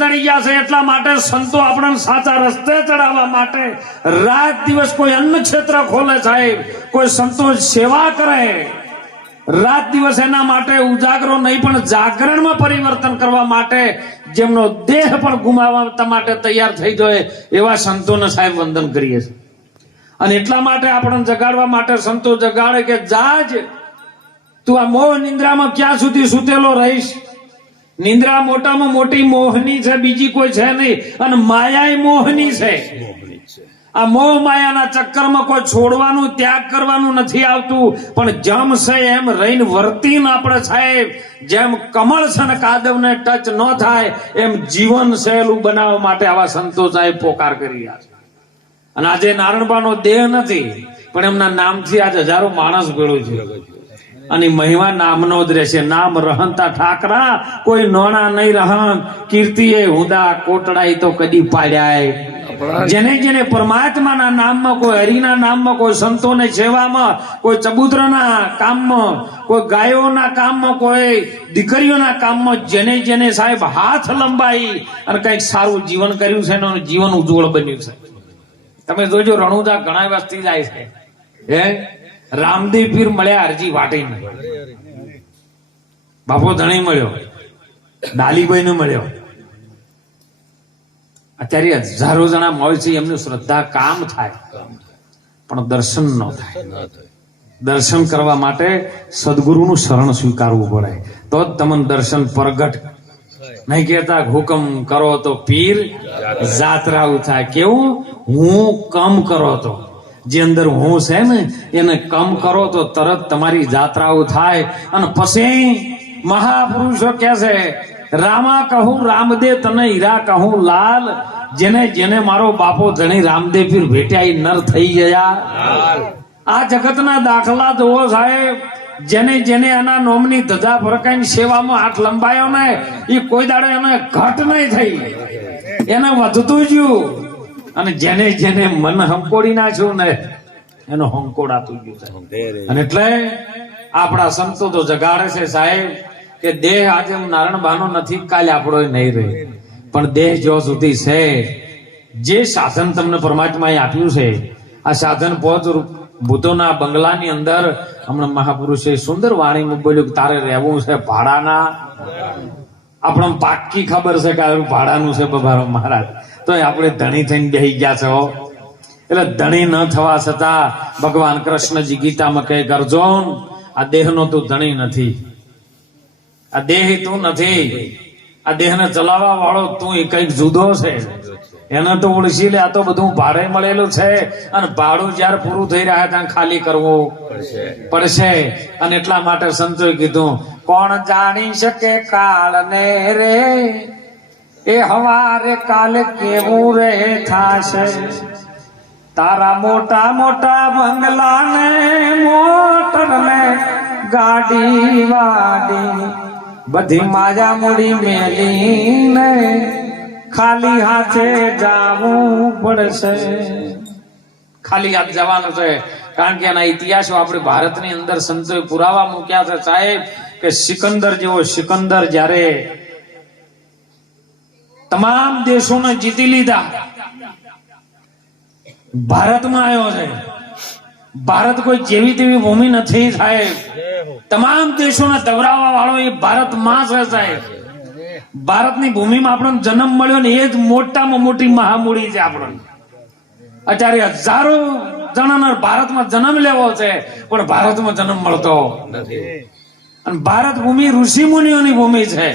ચડી ગયા છે, એટલા માટે સંતો આપણને સાચા રસ્તે ચડાવવા માટે રાત દિવસ કોઈ અન્ન ક્ષેત્ર ખોલે સાહેબ, કોઈ સંતો સેવા કરે, રાત દિવસ એના માટે ઉજાગરો નહીં પણ જાગરણમાં પરિવર્તન કરવા માટે, જેમનો દેહ પણ ગુમાવવા માટે તૈયાર થઈ જાય એવા સંતોને સાહેબ વંદન કરીએ છીએ. અને એટલા માટે આપણને જગાડવા માટે સંતો જગાડે કે જાજ તું આ મોહ નિંદ્રામાં ક્યાં સુધી સૂતેલો રહીશ. નિંદ્રા મોટામાં મોટી મોહની છે, બીજી કોઈ છે નહીં. અને માયા મોહની છે. આ મોહ માયાના ચક્કરમાં કોઈ છોડવાનું ત્યાગ કરવાનું નથી આવતું, પણ જેમ છે એમ રહીને વર્તીને આપણે સાહેબ જેમ કમળ છે ને કાદવને ટચ ન થાય એમ જીવન સહેલું બનાવવા માટે આવા સંતો સાહેબ પોકાર કરી રહ્યા છે. અને આજે નારણબાનો દેહ નથી પણ એમના નામથી આજ હજારો માણસ ભેળો છે. અને મહિમા નામનો જ રહેશે. નામ રહંતા ઠાકરા કોઈ નોણા નહીં રહન, કીર્તિ એ હુંદા કોટડાઈ તો કદી પાડ્યાય. જેને જેને પરમાત્માના નામમાં, કોઈ હરિના નામમાં, કોઈ સંતોને સેવામાં, કોઈ ચબૂતરાના કામમાં, કોઈ ગાયોના કામમાં, કોઈ દીકરીઓના કામમાં જેને જેને સાહેબ હાથ લંબાઈ અને કઈક સારું જીવન કર્યું છે, એનું જીવન ઉજ્જવળ બન્યું છે. તમે જોજો રણુદા ઘણા વસ્તી જાય છે. હે રામદેવ પીર મળ્યા અરજી વાટી, બાપો ધણી મળ્યો, ડાલીભાઈ ને મળ્યો. અત્યારે હજારો જણા મળે છે, એમની શ્રદ્ધા કામ થાય પણ દર્શન ન થાય. દર્શન કરવા માટે સદગુરુનું શરણ સ્વીકારવું પડે તો જ તમને દર્શન પ્રગટ. નહીં કેતા હુકમ કરો તો પીર જાત્રાઓ થાય. કેવું હું કમ કરો તો, જે અંદર હું છે ને એને કમ કરો તો તરત તમારી જાત્રાઓ થાય. અને પછી મહાપુરુષો કે છે રામા કહું રામદેવ તને હીરા કહું લાલ, જેને જેને મારો બાપો ધણી રામદેવ પીર ભેટ્યા એ નર થઈ ગયા. આ જગતના દાખલા જોવો સાહેબ, જેને જેને એના નોમની ધજા ફરકાઈને સેવામાં હાથ લંબાયો ને એ કોઈ દાડે એને ઘટ નહીં થઈ, એને વધતું ગયું. અને જેને જેને મન હંકોડી નાખ્યું ને એનું હંકોડાતું ગયું છે. અને એટલે આપણા સંતો તો જગાડે છે સાહેબ કે દેહ આજે નારાયણ બાનો નથી, કાલે આપણો નહીં રહે. પણ દેહ જો સુધી છે, જે સાધન તમને પરમાત્માએ આપ્યું છે, આ સાધન પહોંચ ભૂતોના બંગલાની અંદર હમણાં મહાપુરુષે સુંદર વાણીમાં બોલ્યું કે તારે રહેવું છે ભાડાના. આપણને પાક્કી ખબર છે કે ભાડાનું છે બબારો મહારાજ, તો આપણે ધણી થઈને બેસી ગયા છો. એટલે ધણી ન થવા છતાં ભગવાન કૃષ્ણજી ગીતામાં કહે અર્જુન આ દેહનો તું ધણી નથી, આ દેહ તું નથી, આ દેહને ચલાવવા વાળો તું એ કઈક જુદો છે. એને તો ઓળખી લે, આ તો બધું ભાડે મળેલું છે અને ભાડું જયારે પૂરું થઈ રહ્યા ત્યાં ખાલી કરવું પડશે. અને એટલા માટે સંતોએ કીધું કોણ જાણી શકે કાળ ને રે, એ હવારે કાલે કેવું રે થાશે. તારા મોટા મોટા બંગલા ને મોટર ને ગાડી વાડી બધી માજા મૂડી મેલી ને ખાલી હાથે જાવું પડશે. ખાલી હાથ જવાનું છે, કારણ કે એના ઇતિહાસો આપણે ભારતની અંદર સંતોએ પુરાવા મૂક્યા છે સાહેબ કે સિકંદર જેવો સિકંદર જયારે તમામ દેશોને જીતી લીધા, ભારતમાં આવ્યો છે. ભારત કોઈ જેવી તેવી ભૂમિ નથી સાહેબ, તમામ દેશોને દવરાવવા વાળો એ ભારતમાં છે સાહેબ. ભારતની ભૂમિમાં આપણને જન્મ મળ્યો ને એ જ મોટામાં મોટી મહામૂડી છે આપણને. અત્યારે હજારો જણાને ભારતમાં જન્મ લેવો છે પણ ભારતમાં જન્મ મળતો નથી. અને ભારત ભૂમિ ઋષિ મુનિઓની ભૂમિ છે.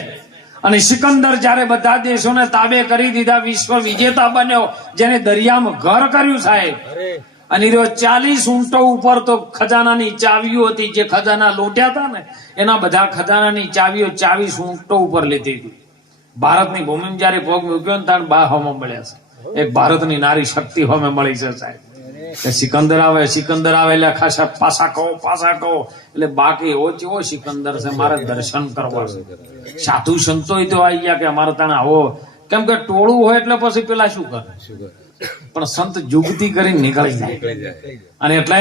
અને સિકંદર જયારે બધા દેશોને તાબે કરી દીધા, વિશ્વ વિજેતા બન્યો, જેને દરિયામાં ઘર કર્યું સાહેબ. અને 40 ઊંટો ઉપર તો ખજાનાની ચાવીઓ હતી, જે ખજાના લૂંટ્યા હતા ને એના બધા ખજાનાની ચાવીઓ 40 ઊંટો ઉપર લીધી હતી. ભારતની ભૂમિમાં જયારે પગ મૂક્યો ને ત્યારે બા હોમે મળ્યા છે. એક ભારતની નારી શક્તિ હોમે મળી છે સાહેબ. સિકંદર આવે એટલે ખાસા પાસા કહો એટલે બાકી ઓછો સિકંદર છે, મારે દર્શન કરવા છે. સાધુ સંતો તો આવી ગયા કે અમારે ત્યાં આવો, કેમ કે ટોળું હોય એટલે પછી પેલા શું કરે, પણ સંત જુગતી કરીને નીકળી જાય. અને એટલે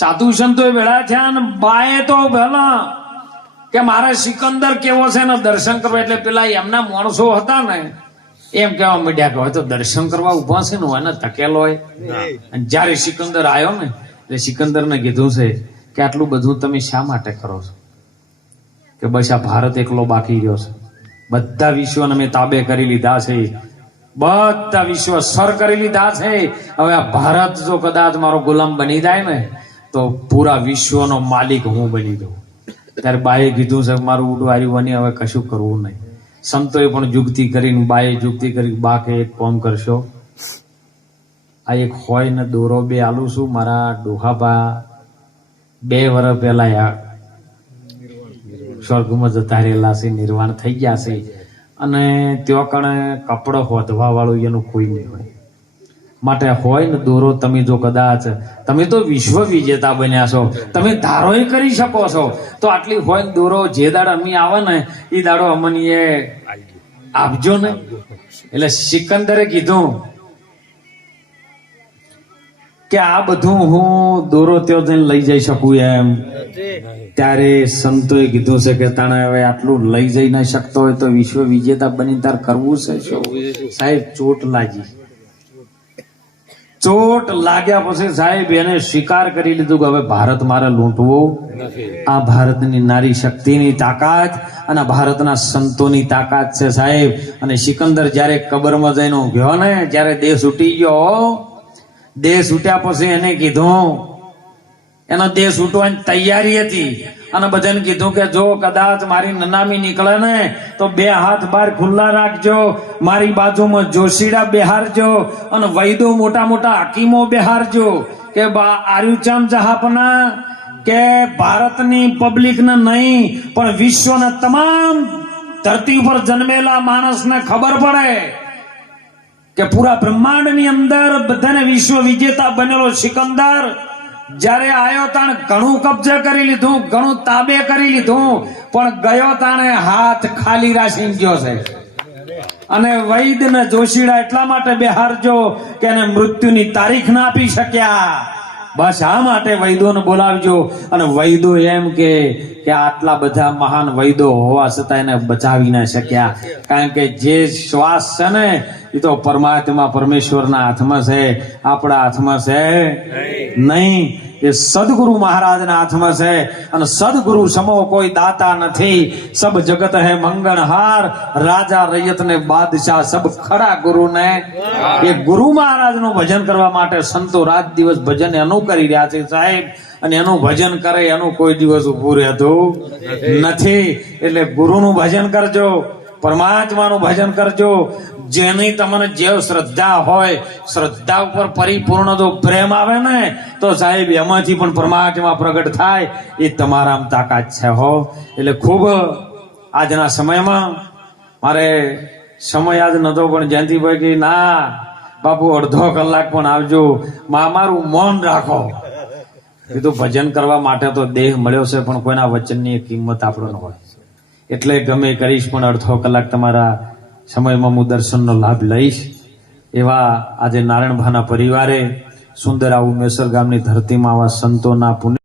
સાધુ સંતો વેળા થયા ને બાએ તો ભલા કે મારા સિકંદર કેવો છે ને દર્શન કરવા. એટલે પેલા એમના માણસો હતા ને એમ કેવા માંડ્યા કે હોય તો દર્શન કરવા ઉભા છે ને હોય ને તકેલો હોય. અને જયારે સિકંદર આવ્યો ને એટલે સિકંદર ને કીધું છે કે આટલું બધું તમે શા માટે કરો છો? કે બસ આ ભારત એકલો બાકી રહ્યો છે. બધા વિશ્વને મેં તાબે કરી લીધા છે, બધા વિશ્વ સર કરી લીધા છે. હવે આ ભારત જો કદાચ મારો ગુલામ બની જાય ને તો પૂરા વિશ્વનો માલિક હું બની દઉં. ત્યારે બાએ કીધું છે મારું ઉડવાર્યું બની, હવે કશું કરવું નહીં. સંતોએ પણ જુગતી કરીને, બાએ જુગતી કરી, બા કે એક કામ કરશો, આ એક હોય ને દોરો બે આલું છું, મારા ડોહાબા 2 વર્ષ પહેલા સ્વર્ગમાં જતા રહેલા છે, નિર્વાણ થઈ ગયા છે, અને ત્યાં કણે કપડો હોધવા વાળું એનું કોઈ નહીં હોય. માટે હોય ને દોરો, તમે જો કદાચ, તમે તો વિશ્વ વિજેતા બન્યા છો, તમે ધારોય કરી શકો છો, તો આટલી હોય ને દોરો જે દાડો અમી આવે ને એ દાડો અમને એ આપજો ને. એટલે સિકંદરે કીધું કે આ બધું હું દોરો ત્યાં જઈને લઈ જઈ શકું એમ. ત્યારે સંતોએ કીધું છે કે તાણે હવે આટલું લઈ જઈ ના શકતો હોય તો વિશ્વ વિજેતા બની તાર કરવું છે શું? સાહેબ ચોટ લાગી. ચોટ લાગ્યા પછી સાહેબ એને સ્વીકાર કરી લીધું કે હવે ભારત મારે લૂંટવું. આ ભારતની નારી શક્તિની તાકાત અને ભારતના સંતોની તાકાત છે સાહેબ. અને સિકંદર જયારે કબરમાં જઈને ગયો ને, જયારે દેહ છૂટી ગયો, દેહ છૂટ્યા પછી એને કીધું, એનો દેહ છૂટવાની તૈયારી હતી, અને બધાને કીધું કે જો કદાચ મારી નનામી નીકળે ને તો 2 હાથ બહાર ખુલ્લા રાખજો, મારી બાજુમાં જોશીડા બેહારજો, અને વૈદો મોટા મોટા હકીમો બેહારજો. કે આર્યુચમ જહાપના કે ભારતની પબ્લિક ને નહીં પણ વિશ્વના તમામ ધરતી ઉપર જન્મેલા માણસને ખબર પડે કે પૂરા બ્રહ્માંડ ની અંદર બધાને વિશ્વ વિજેતા બનેલો સિકંદર જયારે આવ્યો તાણે ઘણું કબજે કરી લીધું, ઘણું તાબે કરી લીધું, પણ ગયો તાણે હાથ ખાલી રાખીને ગયો છે. અને વૈદ ને જોશીડા એટલા માટે બેહારજો કે એને મૃત્યુની તારીખ ના આપી શક્યા. બસ આ માટે વૈદોને બોલાવજો. અને વૈદો એમ કે આટલા બધા મહાન વૈદો હોવા છતાં એને બચાવી ના શક્યા, કારણ કે જે શ્વાસ છે ને એ તો પરમાત્મા પરમેશ્વરના હાથમાં છે, આપણા હાથમાં છે નહીં. એ સદગુરુ મહારાજના હાથમાં છે. અને સદગુરુ સમો કોઈ દાતા નથી. સબ જગત હે મંગળહાર, રાજા રૈયત ને બાદશાહ સબ ખરા ગુરુ ને. એ ગુરુ મહારાજ નું ભજન કરવા માટે સંતો રાત દિવસ ભજન એનું કરી રહ્યા છે સાહેબ. અને એનું ભજન કરે એનું કોઈ દિવસ ઉભું રહેતું નથી. એટલે ગુરુનું ભજન કરજો, પરમાત્માનું ભજન કરજો. જેની તમને જે શ્રદ્ધા હોય, શ્રદ્ધા ઉપર પરિપૂર્ણ જો પ્રેમ આવે ને તો સાહેબ એમાંથી પણ પરમાત્મા પ્રગટ થાય. એ તમારામાં તાકાત છે હો. એટલે ખૂબ આજના સમયમાં મારે સમય યાદ નતો, પણ જયંતિભાઈ કે ના બાપુ અડધો કલાક પણ આવજો, મારું મૌન રાખો. કીધું ભજન કરવા માટે તો દેહ મળ્યો છે, પણ કોઈના વચનની કિંમત આપણો ન હોય. એટલે ગમે કરીશ, પણ અડધો કલાક તમારા સમયમાં હું દર્શનનો લાભ લઈશ. એવા આજે નારાયણભાના પરિવારે સુંદર આવું મેસર ગામની ધરતીમાં આવા સંતોના પુણ્ય